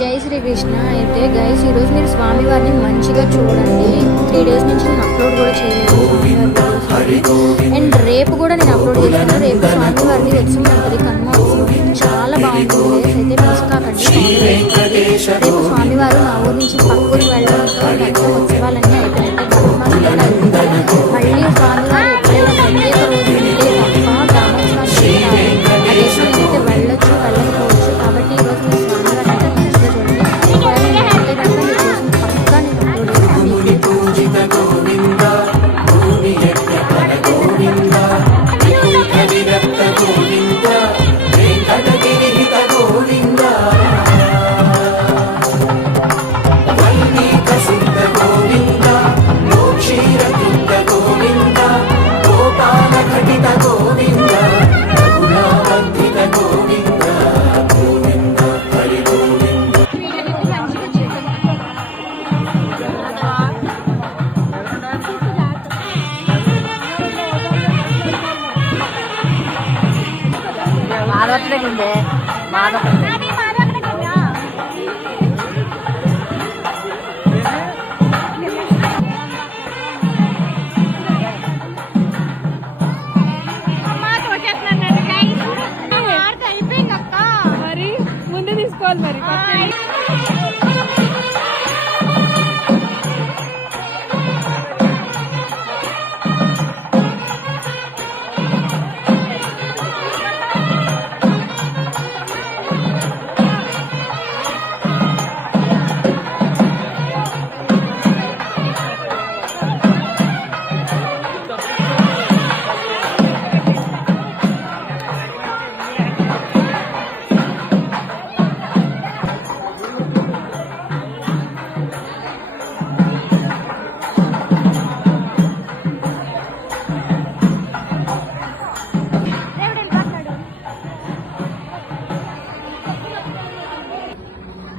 జై శ్రీకృష్ణ. అయితే గైస్ ఈరోజు మీరు స్వామివారిని మంచిగా చూడండి. 3 days నుంచి నేను అప్లోడ్ కూడా చేయలేదు అండ్ రేపు కూడా నేను అప్లోడ్ చేస్తాను. రేపు స్వామివారిని ఉత్సవం ఉంటుంది, కన్మ ఉత్సవం చాలా బాగుంటుంది. అయితే మిస్ కాకండి. రేపు స్వామివారు మా ఊరి నుంచి పక్కూరికి వెళ్ళడంతో మొత్తం ఉత్సవాలన్నీ అయిపోయినట్టే. మళ్ళీ స్వామివారు ఎప్పుడైనా ప్రత్యేక రోజు ఉంటే తప్ప గ్రామోత్సవానికి ఆ దేశం నేనైతే వెళ్ళొచ్చు వెళ్ళకపోవచ్చు. కాబట్టి ఈరోజు మీరు స్వామివారిని అయితే మంచిగా చూడండి. అయితే కనుక మీకోసం పక్కా నేను అప్లోడ్ చేస్తాను. మరి ముందే తీసుకోవాలి మరి.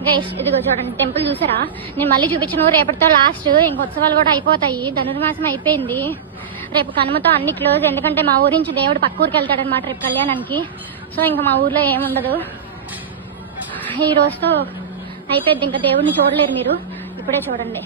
గైస్ ఇదిగో చూడండి, టెంపుల్ చూసారా? నేను మళ్ళీ చూపించను, రేపటితో లాస్ట్. ఇంక ఉత్సవాలు కూడా అయిపోతాయి. ధనుర్మాసం అయిపోయింది. రేపు కనుమతో అన్ని క్లోజ్. ఎందుకంటే మా ఊరి నుంచి దేవుడు పక్క ఊరికి వెళ్తాడనమాట రేపు కళ్యాణానికి. సో ఇంకా మా ఊర్లో ఏముండదు. ఈ రోజుతో అయిపోయింది. ఇంకా దేవుడిని చూడలేరు మీరు. ఇప్పుడే చూడండి.